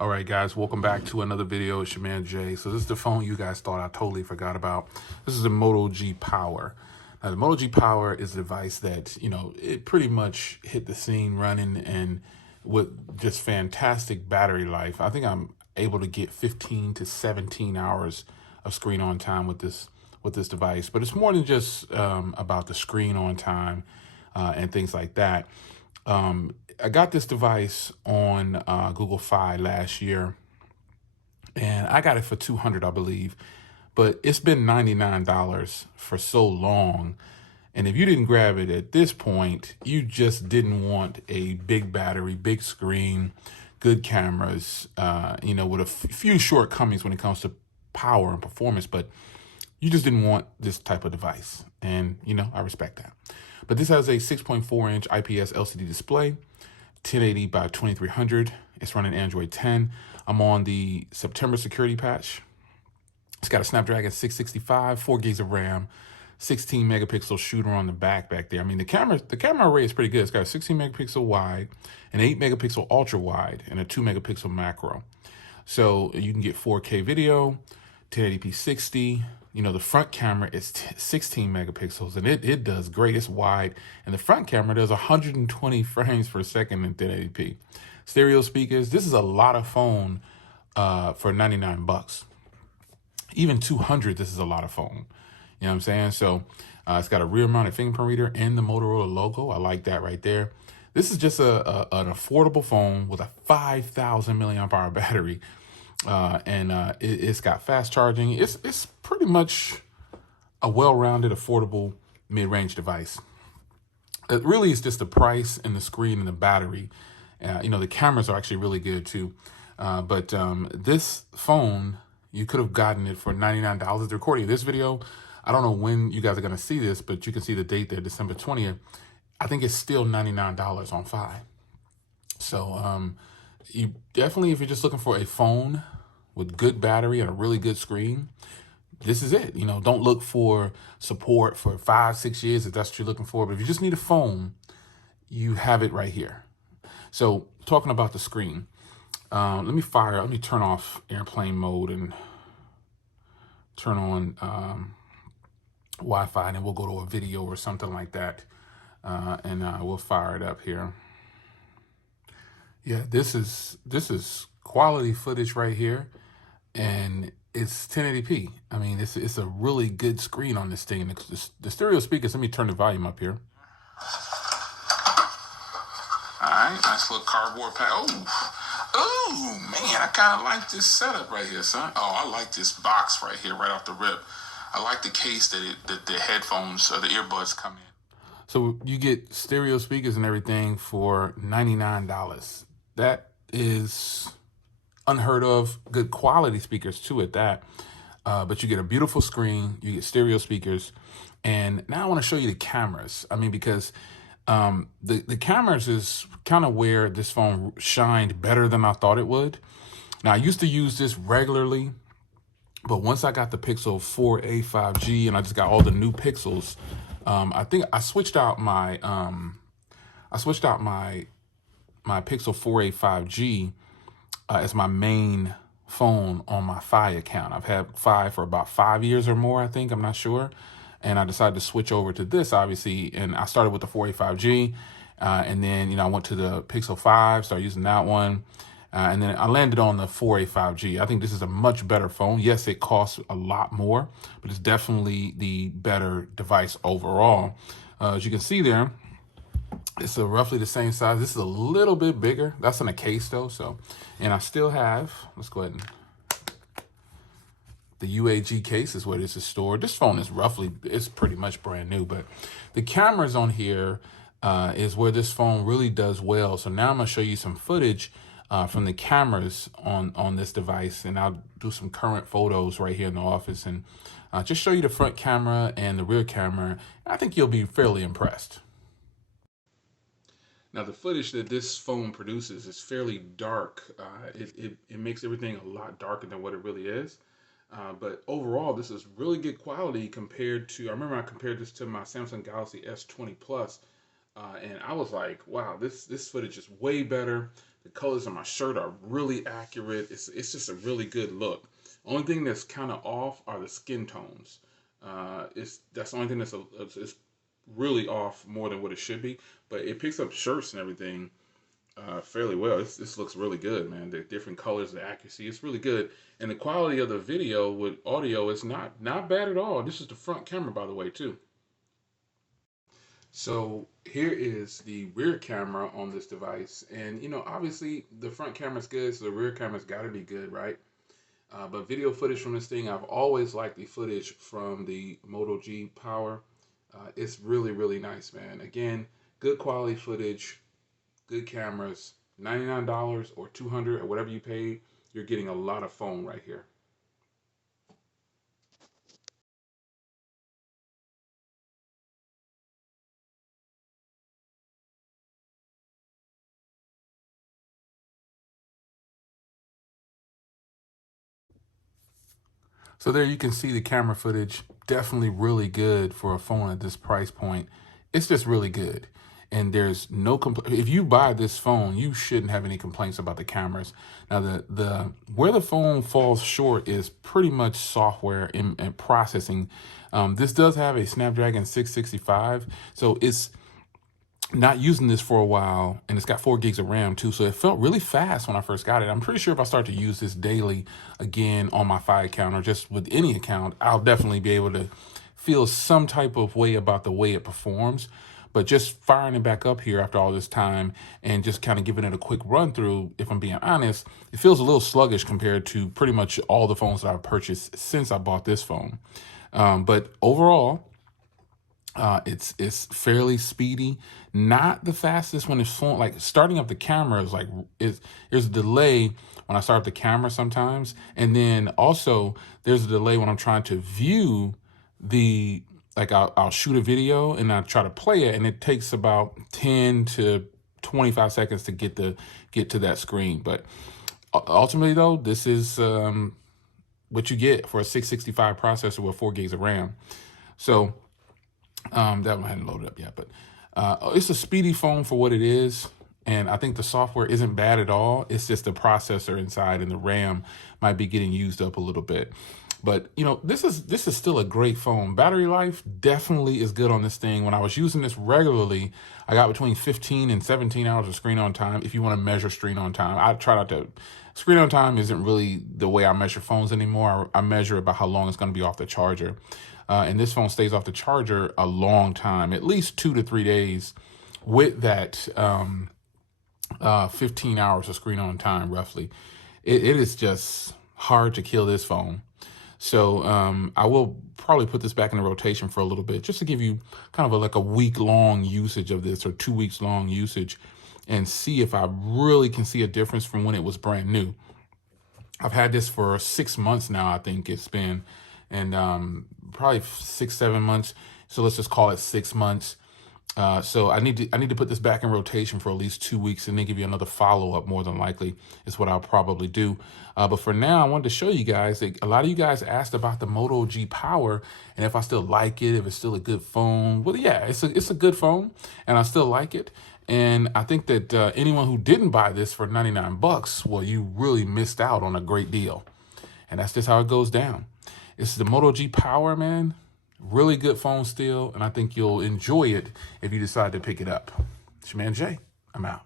All right, guys, welcome back to another video. It's your man Jay. So this is the phone you guys thought I totally forgot about. This is the Moto G Power. Now, the Moto G Power is a device that, it pretty much hit the scene running and with just fantastic battery life. I think I'm able to get 15 to 17 hours of screen on time with this device. But it's more than just about the screen on time and things like that. I got this device on Google Fi last year, and I got it for $200, I believe. But it's been $99 for so long. And if you didn't grab it at this point, you just didn't want a big battery, big screen, good cameras, with a few shortcomings when it comes to power and performance. But you just didn't want this type of device. And, I respect that. But this has a 6.4-inch IPS LCD display, 1080 by 2300. It's running Android 10. I'm on the September security patch. It's got a Snapdragon 665, 4 gigs of RAM, 16 megapixel shooter on the back there. I mean, the camera array is pretty good. It's got a 16 megapixel wide, an 8 megapixel ultra wide, and a 2 megapixel macro. So you can get 4K video, 1080p 60. The front camera is 16 megapixels, and it does great. It's wide, and the front camera does 120 frames per second in 1080p. Stereo speakers. This is a lot of phone for 99 bucks. Even 200, this is a lot of phone. You know what I'm saying? So it's got a rear-mounted fingerprint reader and the Motorola logo. I like that right there. This is just an affordable phone with a 5,000 milliamp hour battery. It's got fast charging. It's pretty much a well-rounded, affordable mid-range device. It really is just the price and the screen and the battery. The cameras are actually really good too. But this phone, you could have gotten it for $99. The recording of this video, I don't know when you guys are going to see this, but you can see the date there, December 20th. I think it's still $99 on Fi. So you definitely, if you're just looking for a phone with good battery and a really good screen, this is it. Don't look for support for 5-6 years if that's what you're looking for. But if you just need a phone, you have it right here. So talking about the screen, let me turn off airplane mode and turn on Wi-Fi, and then we'll go to a video or something like that. And we'll fire it up here. Yeah, this is quality footage right here, and it's 1080p. I mean, it's a really good screen on this thing. The stereo speakers, let me turn the volume up here. All right, nice little cardboard pack. Oh, man, I kind of like this setup right here, son. Oh, I like this box right here, right off the rip. I like the case that the headphones or the earbuds come in. So you get stereo speakers and everything for $99. That is unheard of. Good quality speakers too at that. But you get a beautiful screen, you get stereo speakers. And now I want to show you the cameras. I mean, because the cameras is kind of where this phone shined better than I thought it would. Now, I used to use this regularly, but once I got the Pixel 4a 5G and I just got all the new Pixels, I think I switched out my my Pixel 4a 5G as my main phone on my Fi account. I've had Fi for about 5 years or more, I think. I'm not sure. And I decided to switch over to this, obviously. And I started with the 4a 5G. And then, I went to the Pixel 5, started using that one. And then I landed on the 4a 5G. I think this is a much better phone. Yes, it costs a lot more, but it's definitely the better device overall. As you can see there, it's roughly the same size. This is a little bit bigger. That's in a case though. And I still have, let's go ahead and, the UAG case is where this is stored. This phone is it's pretty much brand new, but the cameras on here is where this phone really does well. So now I'm gonna show you some footage from the cameras on this device, and I'll do some current photos right here in the office and just show you the front camera and the rear camera. I think you'll be fairly impressed. Now, the footage that this phone produces is fairly dark. It makes everything a lot darker than what it really is. But overall, this is really good quality compared to, I remember I compared this to my Samsung Galaxy S20 Plus, and I was like, wow, this footage is way better. The colors on my shirt are really accurate. It's just a really good look. Only thing that's kind of off are the skin tones. That's the only thing it's really off more than what it should be. But it picks up shirts and everything fairly well. This looks really good, man. The different colors, the accuracy, it's really good. And the quality of the video with audio is not bad at all. This is the front camera, by the way, too. So here is the rear camera on this device. And, obviously the front camera's good, so the rear camera's got to be good, right? But video footage from this thing, I've always liked the footage from the Moto G Power. It's really, really nice, man. Again, good quality footage, good cameras, $99 or $200 or whatever you paid, you're getting a lot of phone right here. So there you can see the camera footage, definitely really good for a phone at this price point. It's just really good. And there's no if you buy this phone, you shouldn't have any complaints about the cameras. Now the where the phone falls short is pretty much software and processing. This does have a Snapdragon 665, so it's not using this for a while, and it's got 4 gigs of RAM too, so it felt really fast when I first got it. I'm pretty sure if I start to use this daily again on my Fi account or just with any account, I'll definitely be able to feel some type of way about the way it performs. But just firing it back up here after all this time and just kind of giving it a quick run through, if I'm being honest, it feels a little sluggish compared to pretty much all the phones that I've purchased since I bought this phone. But overall, it's fairly speedy, not the fastest when it's phone, like starting up the camera is like, there's a delay when I start up the camera sometimes. And then also there's a delay when I'm trying to view like I'll shoot a video and I try to play it, and it takes about 10 to 25 seconds to get to that screen. But ultimately though, this is what you get for a 665 processor with 4 gigs of RAM. So that one hadn't loaded up yet, but it's a speedy phone for what it is. And I think the software isn't bad at all. It's just the processor inside and the RAM might be getting used up a little bit. But this is still a great phone. Battery life definitely is good on this thing. When I was using this regularly, I got between 15 and 17 hours of screen on time. If you want to measure screen on time, I try not to. Screen on time isn't really the way I measure phones anymore. I measure about how long it's going to be off the charger. And this phone stays off the charger a long time, at least 2 to 3 days with that 15 hours of screen on time, roughly. It is just hard to kill this phone. So I will probably put this back in the rotation for a little bit, just to give you kind of like a week-long usage of this, or 2 weeks long usage, and see if I really can see a difference from when it was brand new. I've had this for 6 months now, I think it's been, and probably 6-7 months. So let's just call it 6 months. So I need to put this back in rotation for at least 2 weeks, and then give you another follow-up. More than likely is what I'll probably do. But for now, I wanted to show you guys that a lot of you guys asked about the Moto G Power and if I still like it, if it's still a good phone. Well, yeah, it's a good phone, and I still like it. And I think that anyone who didn't buy this for 99 bucks, well, you really missed out on a great deal. And that's just how it goes down. It's the Moto G Power, man. Really good phone still, and I think you'll enjoy it if you decide to pick it up. It's your man Jay. I'm out.